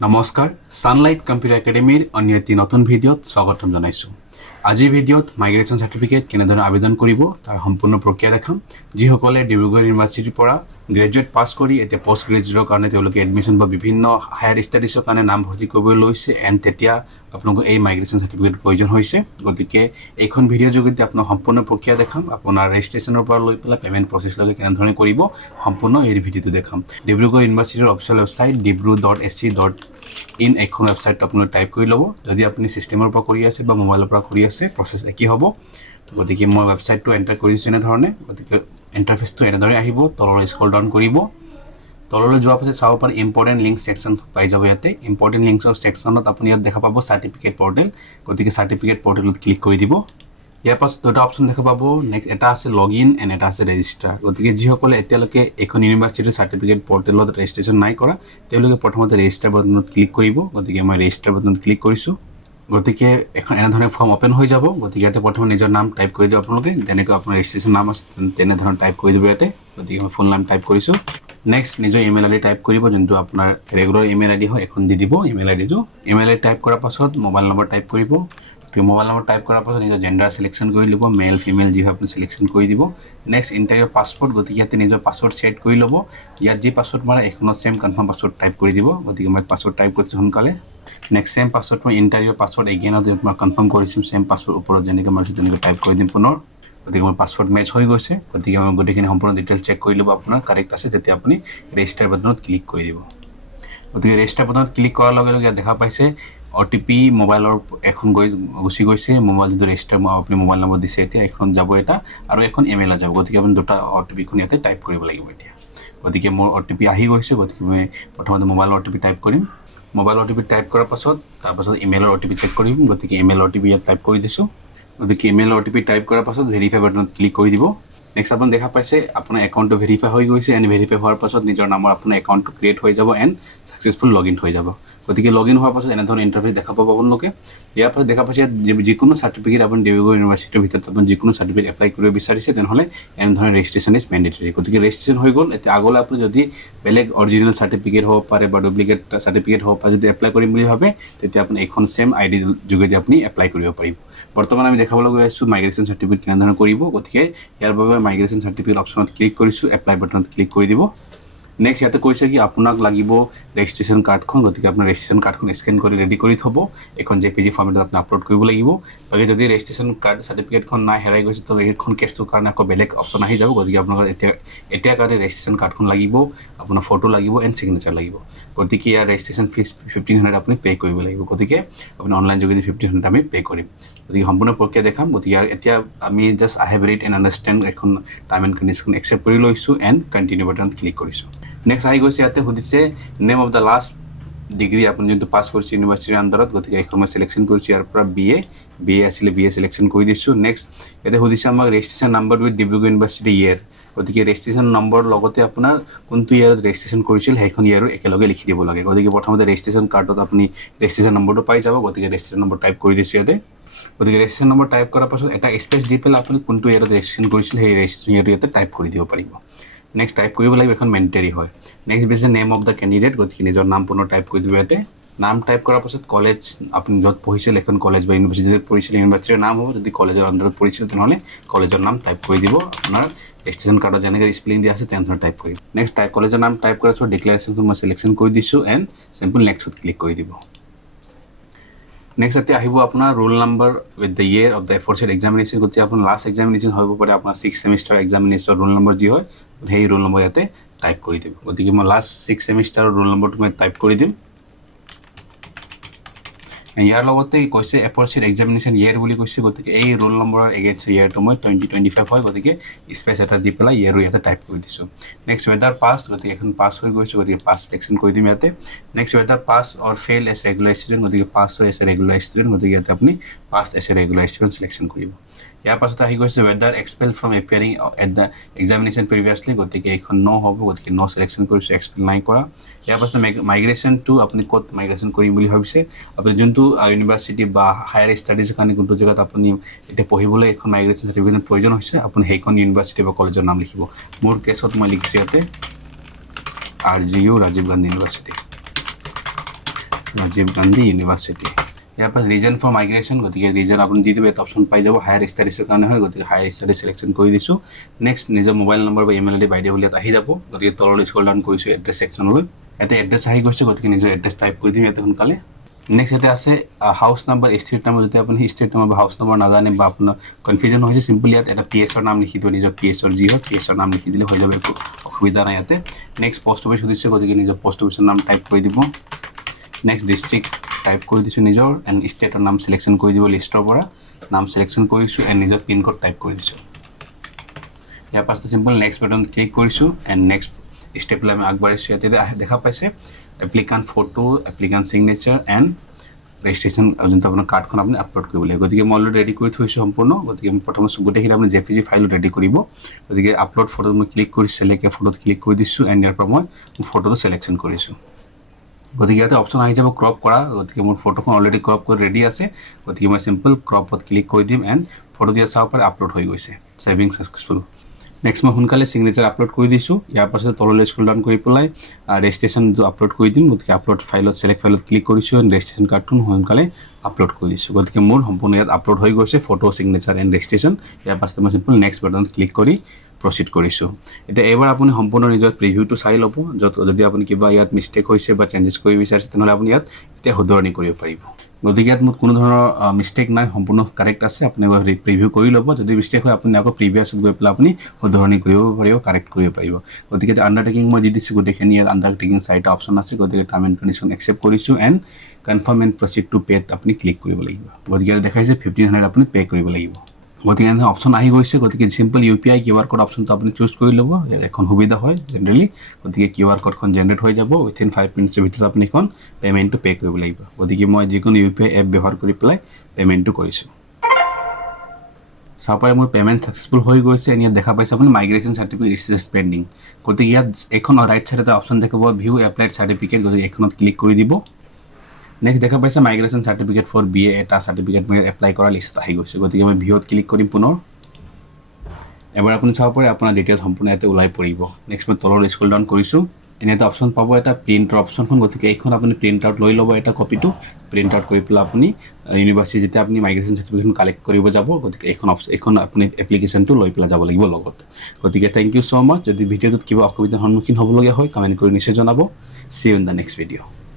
নমস্কাৰ Sunlight computer একাডেমীৰ অন্য এটি নতুন ভিডিঅ'ত স্বাগতম জনাইছোঁ। আজিৰ ভিডিঅ'ত মাইগ্ৰেশ্যন সাৰ্টিফিকেট কেনেদৰে আবেদন কৰিব তাৰ সম্পূৰ্ণ প্ৰক্ৰিয়া দেখাম। যিসকলে ডিব্ৰুগড় ইউনিভাৰ্চিটিৰ পৰা গ্ৰেজুৱেট পাছ কৰি এতিয়া পোষ্ট গ্ৰেজুৱেটৰ কাৰণে তেওঁলোকে এডমিশ্যন বা বিভিন্ন হায়াৰ ষ্টাডিজৰ কাৰণে নাম ভৰ্তি কৰিবলৈ লৈছে এণ্ড তেতিয়া আপোনালোকক এই মাইগ্ৰেশ্যন সাৰ্টিফিকেট প্ৰয়োজন হৈছে। গতিকে এইখন ভিডিঅ'ৰ যোগেদি আপোনাক সম্পূৰ্ণ প্ৰক্ৰিয়া দেখাম। আপোনাৰ ৰেজিষ্ট্ৰেশ্যনৰ পৰা লৈ পেলাই পে'মেণ্ট প্ৰচেছলৈকে কেনেধৰণে কৰিব সম্পূৰ্ণ এই ভিডিঅ'টো দেখাম। ডিব্ৰুগড় ইউনিভাৰ্চিটিৰ অফিচিয়েল ৱেবছাইট dibru.ac.in এইখন ৱেবছাইট আপোনালোকে টাইপ কৰি ল'ব। যদি আপুনি ছিষ্টেমৰ পৰা কৰি আছে বা মোবাইলৰ পৰা কৰি আছে প্ৰচেছ একেই হ'ব। গতিকে মই ৱেবছাইটটো এণ্টাৰ কৰিছোঁ এনেধৰণে। গতিকে ইণ্টাৰফেচটো এনেদৰে আহিব, তললৈ স্ক্ৰল ডাউন কৰিব। তললৈ যোৱাৰ পাছত চাব পাৰে ইম্পৰ্টেণ্ট লিংক ছেকশ্যন পাই যাব। ইয়াতে ইম্পৰ্টেণ্ট লিংকছৰ ছেকশ্যনত আপুনি ইয়াত দেখা পাব চাৰ্টিফিকেট পৰ্টেল। গতিকে চাৰ্টিফিকেট পৰ্টেলত ক্লিক কৰি দিব। ইয়াৰ পাছত দুটা অপশ্যন দেখা পাব। নেক্সট এটা আছে লগ ইন এণ্ড এটা আছে ৰেজিষ্টাৰ। গতিকে যিসকলে এতিয়ালৈকে এইখন ইউনিভাৰ্চিটিৰ চাৰ্টিফিকেট পৰ্টেলত ৰেজিষ্ট্ৰেশ্যন নাই কৰা তেওঁলোকে প্ৰথমতে ৰেজিষ্টাৰ বাটনত ক্লিক কৰিব। গতিকে মই ৰেজিষ্টাৰ বাটনত ক্লিক কৰিছোঁ। গতিকে এখন এনেধৰণে ফৰ্ম অ'পেন হৈ যাব। গতিকে ইয়াতে প্ৰথমে নিজৰ নাম টাইপ কৰি দিব আপোনালোকে, যেনেকৈ আপোনাৰ ৰেজিষ্ট্ৰেশ্যন নাম আছে তেনেধৰণে টাইপ কৰি দিব ইয়াতে। গতিকে মই ফুল নাম টাইপ কৰিছোঁ। নেক্সট নিজৰ ইমেইল আই ডি টাইপ কৰিব, যোনটো আপোনাৰ ৰেগুলাৰ ইমেইল আই ডি হয় এখন দি দিব ইমেইল আই ডিটো। ইমেইল আই ডি টাইপ কৰাৰ পাছত মোবাইল নম্বৰ টাইপ কৰিব। মোবাইল নম্বৰ টাইপ কৰাৰ পাছত নিজৰ জেণ্ডাৰ চিলেকশ্যন কৰি ল'ব, মেল ফিমেল যি হয় আপুনি চিলেকশ্যন কৰি দিব। নেক্সট ইণ্টাৰ ইয়ৰ পাছৱৰ্ড। গতিকে ইয়াতে নিজৰ পাছৱৰ্ড ছেট কৰি ল'ব। ইয়াত যি পাছৱৰ্ড মাৰে এইখনত ছেম কনফাৰ্ম পাছৱৰ্ড টাইপ কৰি দিব। গতিকে মই পাছৱৰ্ড টাইপ কৰিছোঁ সোনকালে। নেক্সট ছেম পাছৱৰ্ড মই ইণ্টাৰ ইয়ৰ পাছৱৰ্ড এগেইনত মই কনফাৰ্ম কৰিছোঁ ছেম পাছৱৰ্ড ওপৰত যেনেকৈ মাৰিছোঁ তেনেকৈ টাইপ কৰি দিম পুনৰ। গতিকে মোৰ পাছৱৰ্ড মেচ হৈ গৈছে। গতিকে মই গোটেইখিনি সম্পূৰ্ণ ডিটেইলছ চেক কৰি ল'ব আপোনাৰ কাৰেক্ট আছে, তেতিয়া আপুনি ৰেজিষ্টাৰ বাটনত ক্লিক কৰি দিব। গতিকে ৰেজিষ্টাৰ বাটনত ক্লিক কৰাৰ লগে লগে ইয়াত দেখা পাইছে OTP মোবাইলৰ এখন গুচি গৈছে। মোবাইল যিটো ৰেজিষ্টাৰ আপুনি মোবাইল নম্বৰ দিছে এতিয়া এখন যাব এটা আৰু এখন ইমেইলত যাব। গতিকে আপুনি দুটা OTPখন ইয়াতে টাইপ কৰিব লাগিব এতিয়া। গতিকে মোৰ OTP আহি গৈছে। গতিকে মই প্ৰথমতে মোবাইলৰ OTP টাইপ কৰিম। মোবাইল OTP টাইপ কৰাৰ পাছত তাৰপাছত ইমেইলৰ OTP চেক কৰিম। গতিকে ইমেইল OTP ইয়াত টাইপ কৰি দিছোঁ। গতিকে ইমেইল OTP টাইপ কৰাৰ পাছত ভেৰিফাই বাটনত ক্লিক কৰি দিব। নেক্সট আপুনি দেখা পাইছে আপোনাৰ একাউণ্টটো ভেৰিফাই হৈ গৈছে এণ্ড ভেৰিফাই হোৱাৰ পাছত নিজৰ নামৰ আপোনাৰ একাউণ্টটো ক্ৰিয়েট হৈ যাব এণ্ড ছাকচেছফুল লগ ইন হৈ যাব। গতিকে লগ ইন হোৱাৰ পাছত এনেধৰণৰ ইণ্টাৰফেচ দেখা পাব আপোনালোকে। ইয়াৰ পাছত দেখা পাইছে যিকোনো চাৰ্টিফিকেট আপুনি ডিব্ৰুগড় ইউনিভাৰ্চিটিৰ ভিতৰত আপুনি যিকোনো চাৰ্টিফিকেট এপ্লাই কৰিব বিচাৰিছে তেনেহ'লে এনেধৰণৰ ৰেজিষ্ট্ৰেশ্যন ইজ মেণ্ডেটৰী। গতিকে ৰেজিষ্ট্ৰেশ্যন হৈ গ'ল। এতিয়া আগলৈ আপুনি যদি বেলেগ অৰিজিনেল চাৰ্টিফিকেট হ'ব পাৰে বা ডুপ্লিকেট চাৰ্টিফিকেট হ'ব পাৰে যদি এপ্লাই কৰিম বুলি ভাবে তেতিয়া আপুনি এইখন ছেম ID যোগেদি আপুনি এপ্লাই কৰিব পাৰিব। বৰ্তমান আমি দেখাবলৈ গৈ আছোঁ মাইগ্ৰেশ্যন চাৰ্টিফিকেট কেনেধৰণে কৰিব। গতিকে ইয়াৰ বাবে মাইগ্ৰেশ্যন চাৰ্টিফিকেট অপশ্যনত ক্লিক কৰিছোঁ, এপ্লাই বাটনত ক্লিক কৰি দিব। নেক্সট ইয়াতে কৈছে কি আপোনাক লাগিব ৰেজিষ্ট্ৰেশ্যন কাৰ্ডখন। গতিকে আপোনাৰ ৰেজিষ্ট্ৰেশ্যন কাৰ্ডখন স্কেন কৰি ৰেডি কৰি থ'ব। এখন JPG ফৰ্মেটত আপুনি আপলোড কৰিব লাগিব। বাকী যদি ৰেজিষ্ট্ৰেশ্যন কাৰ্ড চাৰ্টিফিকেটখন নাই হেৰাই গৈছে তো এইখন কেছটোৰ কাৰণে আকৌ বেলেগ অপশ্যন আহি যাব। গতিকে আপোনালোকৰ এতিয়া কাৰণে ৰেজিষ্ট্ৰেশ্যন কাৰ্ডখন লাগিব, আপোনাৰ ফটো লাগিব এণ্ড ছিগনেচাৰ লাগিব। গতিকে ইয়াৰ ৰেজিষ্ট্ৰেশ্যন ফিজ 1500 আপুনি পে' কৰিব লাগিব। গতিকে আপুনি অনলাইন যোগেদি 1500 আমি পে' কৰিম। গতিকে সম্পূৰ্ণ প্ৰক্ৰিয়া দেখাম। গতিকে এতিয়া আমি just I have read and understand এখন টাৰ্ম এণ্ড কণ্ডিশ্যন একচেপ্ট কৰি লৈছোঁ এণ্ড কণ্টিনিউ বাটনত ক্লিক কৰিছোঁ। নেক্সট আহি গৈছে ইয়াতে সুধিছে name of the last degree আপুনি যোনটো পাছ কৰিছে ইউনিভাৰ্চিটিৰ আণ্ডাৰত। গতিকে এইখন মই চিলেকশ্যন কৰিছোঁ ইয়াৰ পৰা BA আছিলে BA চিলেকশ্যন কৰি দিছোঁ। নেক্সট ইয়াতে সুধিছে আমাক registration number with Dibrugarh university year. গতিকে ৰেজিষ্ট্ৰেশ্যন নম্বৰ লগতে আপোনাৰ কোনটো ইয়েৰত ৰেজিষ্ট্ৰেশ্যন কৰিছিল সেইখন ইয়েৰো একেলগে লিখি দিব লাগে। গতিকে প্ৰথমতে ৰেজিষ্ট্ৰেশ্যন কাৰ্ডত আপুনি ৰেজিষ্ট্ৰেশ্যন নম্বৰটো পাই যাব। গতিকে ৰেজিষ্ট্ৰেশ্যন নম্বৰ টাইপ কৰি দিছোঁ ইয়াতে। গতিকে ৰেজিষ্ট্ৰেশ্যন নম্বৰ টাইপ কৰাৰ পাছত এটা স্পেচ দি পেলাই আপুনি কোনটো ইয়েৰত ৰেজিষ্ট্ৰেশ্যন কৰিছিল সেই ৰেজিষ্ট্ৰেশ্যন ইয়েৰটো ইয়াতে টাইপ কৰি দিব পাৰিব। নেক্সট টাইপ কৰিব লাগিব, এখন মেণ্ডেটৰী হয়। নেক্সট দিছে নেম অফ দ্য কেণ্ডিডেট। গতিকে নিজৰ নাম পুনৰ টাইপ কৰি দিব ইয়াতে। নাম টাইপ কৰাৰ পাছত কলেজ আপুনি য'ত পঢ়িছিল এখন কলেজ বা ইউনিভাৰ্চিটিত পঢ়িছিল ইউনিভাৰ্চিটিৰ নাম হ'ব। যদি কলেজৰ আণ্ডাৰত পঢ়িছিল তেনেহ'লে কলেজৰ নাম টাইপ কৰি দিব। আপোনাৰ ৰেজিষ্ট্ৰেশ্যন কাৰ্ডত যেনেকৈ স্পেলিং দিয়া আছে তেনেধৰণে টাইপ কৰিব। নেক্সট কলেজৰ নাম টাইপ কৰাৰ পাছত ডিক্লেৰেশ্যনখন মই চিলেকশ্যন কৰি দিছোঁ এণ্ড চিম্পল নেক্সটত ক্লিক কৰি দিব। নেক্সট এতিয়া আহিব আপোনাৰ roll number with the year of the aforesaid examination. গতিকে আপোনাৰ লাষ্ট এক্সামিনেশ্যন হ'ব পাৰে আপোনাৰ 6th semester examination roll number যি হয় সেই ৰোল নম্বৰ ইয়াতে টাইপ কৰি দিব। গতিকে মই লাষ্ট 6th ছেমিষ্টাৰৰ ৰোল নম্বৰটো মই টাইপ কৰি দিম। ইয়াৰ লগতে কৈছে এফৰছেড এক্সামিনেশ্যন ইয়েৰ বুলি কৈছে। গতিকে এই ৰোল নম্বৰৰ এগেইনষ্ট ইয়েৰটো মই 2025 হয়। গতিকে স্পেচ এটা দি পেলাই ইয়েৰো ইয়াতে টাইপ কৰি দিছোঁ। নেক্সট ৱেডাৰ পাছ। গতিকে এখন পাছ হৈ গৈছে। গতিকে পাছ চিলেকশ্যন কৰি দিম ইয়াতে। Next whether pass or fail as regular student. গতিকে পাছ হৈ আছে ৰেগুলাৰ ষ্টুডেণ্ট। গতিকে ইয়াতে আপুনি pass as a regular student selection কৰিব। ইয়াৰ পাছত আহি গৈছে whether expel from appearing at the examination previously. গতিকে এইখন ন' হ'ব। গতিকে ন' চিলেকশ্যন কৰিছোঁ, এক্সপেল নাই কৰা। ইয়াৰ পাছত মাইগ্ৰেশ্যনটো আপুনি ক'ত মাইগ্ৰেশ্যন কৰিম বুলি ভাবিছে, আপুনি যোনটো ইউনিভাৰ্চিটি বা হায়াৰ ষ্টাডিজৰ কাৰণে কোনটো জেগাত আপুনি এতিয়া পঢ়িবলৈ এখন মাইগ্ৰেশ্যন চাৰ্টিফিকেটৰ প্ৰয়োজন হৈছে আপুনি সেইখন ইউনিভাৰ্চিটি বা কলেজৰ নাম লিখিব। মোৰ কেছত মই লিখিছোঁ ইয়াতে RGU Rajiv Gandhi university. Rajiv Gandhi university. ইয়াৰ পাছত ৰিজন ফৰ মাইগ্ৰেশ্যন, গতিকে ৰিজন আপুনি দি দিব, এটা অপশ্যন পাই যাব। হায়াৰ ষ্টাডিজৰ কাৰণে হয়, গতিকে হায়াৰ ষ্টাডিজ চিলেকশ্যন কৰি দিছোঁ। নেক্সট নিজৰ মোবাইল নম্বৰ বা ইমেইল আইডি বাইদেউ বুলি ইয়াত আহি যাব, গতিকে তললৈ স্ক্ৰল ডাউন কৰিছোঁ এড্ৰেছ ছেকশ্যনলৈ। ইয়াতে এড্ৰেছ আহি গৈছে, গতিকে নিজৰ এড্ৰেছ টাইপ কৰি দিম ইয়াতে সোনকালে। নেক্সট ইয়াতে আছে হাউচ নাম্বাৰ, ষ্ট্ৰীট নাম্বাৰ। যদি আপুনি ষ্ট্ৰীট নাম্বাৰ বা হাউচ নাম্বাৰ নাজানে বা আপোনাৰ কনফিউজন হৈছে, চিম্পলি ইয়াত এটা PSৰ নাম লিখি দিব, নিজৰ PSৰ যি হয় PSৰ নাম লিখি দিলে হৈ যাব, একো অসুবিধা নাই ইয়াতে। নেক্সট পোষ্ট অফিচ সুধিছে, গতিকে নিজৰ পোষ্ট অফিচৰ নাম টাইপ কৰি দিব। নেক্সট ডিষ্ট্ৰিক্ট টাইপ কৰি দিছোঁ নিজৰ, এণ্ড ষ্টেটৰ নাম চিলেকশ্যন কৰি দিব, লিষ্টৰ পৰা নাম চিলেকশ্যন কৰিছোঁ, এণ্ড নিজৰ পিন কোড টাইপ কৰি দিছোঁ। ইয়াৰ পাছতে চিম্পল নেক্সট বাটন ক্লিক কৰিছোঁ, এণ্ড নেক্সট ষ্টেপলৈ আমি আগবাঢ়িছোঁ। ইয়াতে দেখা পাইছে এপ্লিকাণ্ট ফটো, এপ্লিকাণ্ট ছিগনেচাৰ এণ্ড ৰেজিষ্ট্ৰেশ্যন, যোনটো আপোনাৰ কাৰ্ডখন আপুনি আপলোড কৰিব লাগিব। গতিকে মই অলৰেডি ৰেডি কৰি থৈছোঁ সম্পূৰ্ণ, গতিকে মই প্ৰথমে গোটেইখিনি আপুনি JPG ফাইলত ৰেডি কৰিব। গতিকে আপলোড ফটোত মই ক্লিক কৰিছোঁ, চেলেক্ট ফটোত ক্লিক কৰি দিছোঁ, এণ্ড ইয়াৰ পৰা মই ফটোটো চিলেকশ্যন কৰিছোঁ। গতিকে ইয়াতে অপশ্যন আহি যাব ক্ৰপ কৰা, গতিকে মোৰ ফটোখন অলৰেডি ক্ৰপ কৰি ৰেডি আছে, গতিকে মই চিম্পল ক্ৰপত ক্লিক কৰি দিম, এণ্ড ফটো দিয়া চাব পাৰে আপলোড হৈ গৈছে, ছেভিং ছাকচেছফুল। নেক্সট মই সোনকালে ছিগনেচাৰ আপলোড কৰি দিছোঁ। ইয়াৰ পাছতে তললৈ স্ক্ৰল ডাউন কৰি পেলাই ৰেজিষ্ট্ৰেশ্যনটো আপলোড কৰি দিম, গতিকে আপলোড ফাইলত চিলেক্ট ফাইলত ক্লিক কৰিছোঁ, এণ্ড ৰেজিষ্ট্ৰেশ্যন কাৰ্ডটো সোনকালে আপলোড কৰি দিছোঁ। গতিকে মোৰ সম্পূৰ্ণ ইয়াত আপলোড হৈ গৈছে ফটো, ছিগনেচাৰ এণ্ড ৰেজিষ্ট্ৰেশ্যন। ইয়াৰ পাছতে মই চিম্পল নেক্সট বাটনত ক্লিক কৰি প্ৰচিড কৰিছোঁ। এতিয়া এইবাৰ আপুনি সম্পূৰ্ণ নিজৰ প্ৰিভিউটো চাই ল'ব, যদি আপুনি কিবা ইয়াত মিষ্টেক হৈছে বা চেঞ্জেছ কৰিব বিচাৰিছে, তেনেহ'লে আপুনি ইয়াত এতিয়া শুধৰণি কৰিব পাৰিব। গতিকে ইয়াত মোৰ কোনো ধৰণৰ মিষ্টেক নাই, সম্পূৰ্ণ কাৰেক্ট আছে। আপুনি প্ৰিভিউ কৰি ল'ব, যদি মিষ্টেক হয় আপুনি আকৌ প্ৰিভিয়াছত গৈ পেলাই আপুনি শুধৰণি কৰিব পাৰিব, কাৰেক্ট কৰিব পাৰিব। গতিকে আণ্ডাৰটেকিং মই দি দিছোঁ গোটেইখিনি, ইয়াত আণ্ডাৰটেকিং 4টা অপশ্যন আছে, গতিকে টাৰ্ম এণ্ড কণ্ডিশ্যন একচেপ্ট কৰিছোঁ, and confirm and proceed to পে'ত আপুনি ক্লিক কৰিব লাগিব। গতিকে দেখাইছে 1500 আপুনি পে' কৰিব লাগিব। গতিকে এনে অপশ্যন আহি গৈছে, গতিকে চিম্পল UPI QR কোড অপশ্যনটো আপুনি চুজ কৰি ল'ব, এখন সুবিধা হয় জেনেৰেলি। গতিকে QR কোডখন জেনেৰেট হৈ যাব, উইথিন 5 মিনিটছৰ ভিতৰত আপুনি এখন পে'মেণ্টটো পে' কৰিব লাগিব। গতিকে মই যিকোনো UPI এপ ব্যৱহাৰ কৰি পেলাই পে'মেণ্টটো কৰিছোঁ। চাব পাৰে মোৰ পে'মেণ্ট ছাকচেছফুল হৈ গৈছে। ইয়াত দেখা পাইছে আপুনি মাইগ্ৰেশ্যন চাৰ্টিফিকেট ষ্টেটাছ পেণ্ডিং। গতিকে ইয়াত এইখন ৰাইট ছাইড এটা অপশ্যন দেখাব, ভিউ এপ্লাইড চাৰ্টিফিকেট, গতিকে এইখনত ক্লিক কৰি দিব। নেক্সট দেখা পাইছে মাইগ্ৰেশ্যন চাৰ্টিফিকেট ফৰ BA, এটা চাৰ্টিফিকেট মই এপ্লাই কৰা লিষ্টত আহি গৈছে। গতিকে মই ভিউত ক্লিক কৰিম পুনৰ। এবাৰ আপুনি চাব পাৰে আপোনাৰ ডিটেইলছ সম্পূৰ্ণ ইয়াতে ওলাই পৰিব। নেক্সট মই তলৰ স্ক্ৰল ডাউন কৰিছোঁ, এনে এটা অপশ্যন পাব, এটা প্ৰিণ্টৰ অপশ্যনখন। গতিকে এইখন আপুনি প্ৰিণ্ট আউট লৈ ল'ব, এটা কপিটো প্ৰিণ্ট আউট কৰি পেলাই আপুনি ইউনিভাৰ্চিটি যেতিয়া আপুনি মাইগ্ৰেশ্যন চাৰ্টিফিকেটখন কালেক্ট কৰিব যাব, গতিকে এইখন আপুনি এপ্লিকেশ্যনটো লৈ পেলাই যাব লাগিব লগত। গতিকে থেংক ইউ ছ' মাছ। যদি ভিডিঅ'টোত কিবা অসুবিধাৰ সন্মুখীন হ'বলগীয়া হয় কমেণ্ট কৰি নিশ্চয় জনাব। See you in the next video'.